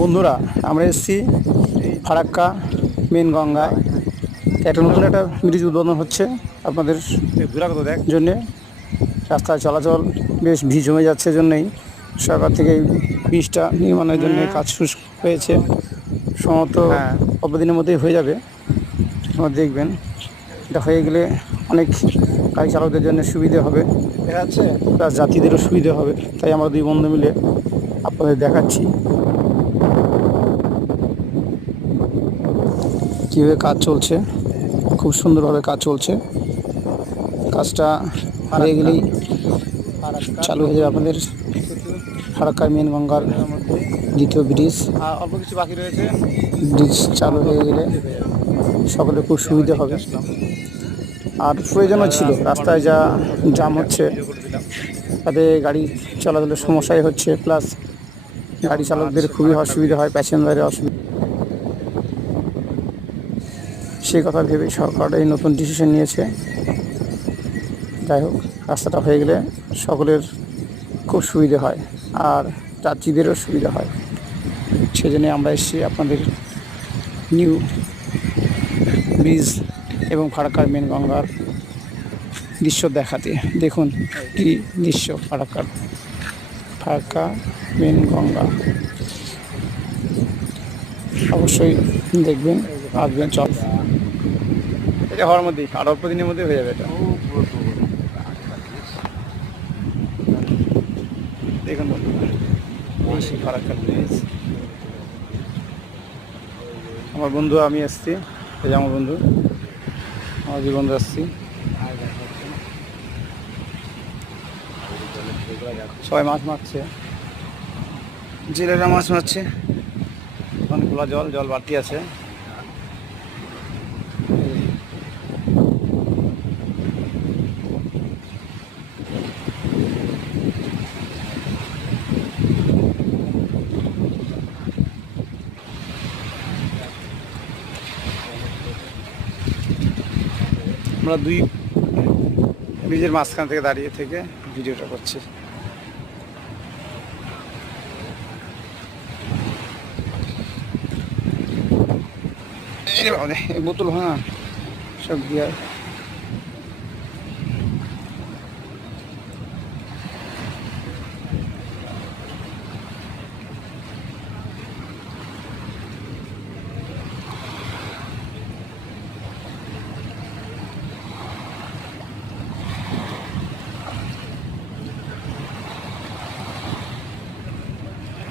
বন্ধুরা, আমরা এসেছি ফারাক্কা মেন গঙ্গায়। একটা নতুন একটা ব্রিজ উদ্বোধন হচ্ছে আপনাদের জন্যে। রাস্তায় চলাচল বেশ ভিড় জমে যাচ্ছে, জন্যই সরকার থেকে এই ব্রিজটা নির্মাণের জন্য কাজ শুরু হয়েছে। সম্ভবত অল্প দিনের মধ্যেই হয়ে যাবে। আপনারা দেখবেন, এটা হয়ে গেলে অনেক গাড়ি চালকদের জন্য সুবিধে হবে, প্লাস যাত্রীদেরও সুবিধে হবে। তাই আমরা দুই বন্ধু মিলে আপনাদের দেখাচ্ছি কীভাবে কাজ চলছে। খুব সুন্দরভাবে কাজ চলছে। কাজটা হয়ে গেলেই চালু হয়ে যাবে আপনাদের ফারাক্কা মেন গঙ্গার দ্বিতীয় ব্রিজ। অল্প কিছু বাকি রয়েছে। ব্রিজ চালু হয়ে গেলে সকলের খুব সুবিধা হবে। আর প্রয়োজনও ছিল, রাস্তায় যা জাম হচ্ছে তাতে গাড়ি চলাচলের সমস্যাই হচ্ছে, প্লাস গাড়ি চালকদের খুবই অসুবিধা হয়, প্যাসেঞ্জারের অসুবিধা। সেই কথা ভেবে সরকার এই নতুন ডিসিশন নিয়েছে। যাই হোক, রাস্তাটা হয়ে গেলে সকলের খুব সুবিধে হয় আর যাত্রীদেরও সুবিধা হয়। সেজন্য আমরা এসেছি আপনাদের নিউ ব্রিজ এবং ফারাক্কার মেন গঙ্গার দৃশ্য দেখাতে। দেখুন কি দৃশ্য ফারাক্কা মেন গঙ্গা। অবশ্যই দেখবেন, আসবেন। চল, এটা হওয়ার মধ্যেই আর অল্প দিনের মধ্যে হয়ে যাবে। এটা দেখুন এই সেই ফারাক্কা ব্রিজ। আমার বন্ধু, আমি এসছি, এই যে আমার বন্ধু, আমার দুই বন্ধু আসছি। সবাই মাছ মারছে, জেলেরা মাছ মারছে। এখন খোলা জল বাড়তি আছে। আমরা দুই ব্রিজের মাঝখান থেকে দাঁড়িয়ে থেকে ভিডিওটা করছি। বোতল হয় না সব দিয়ে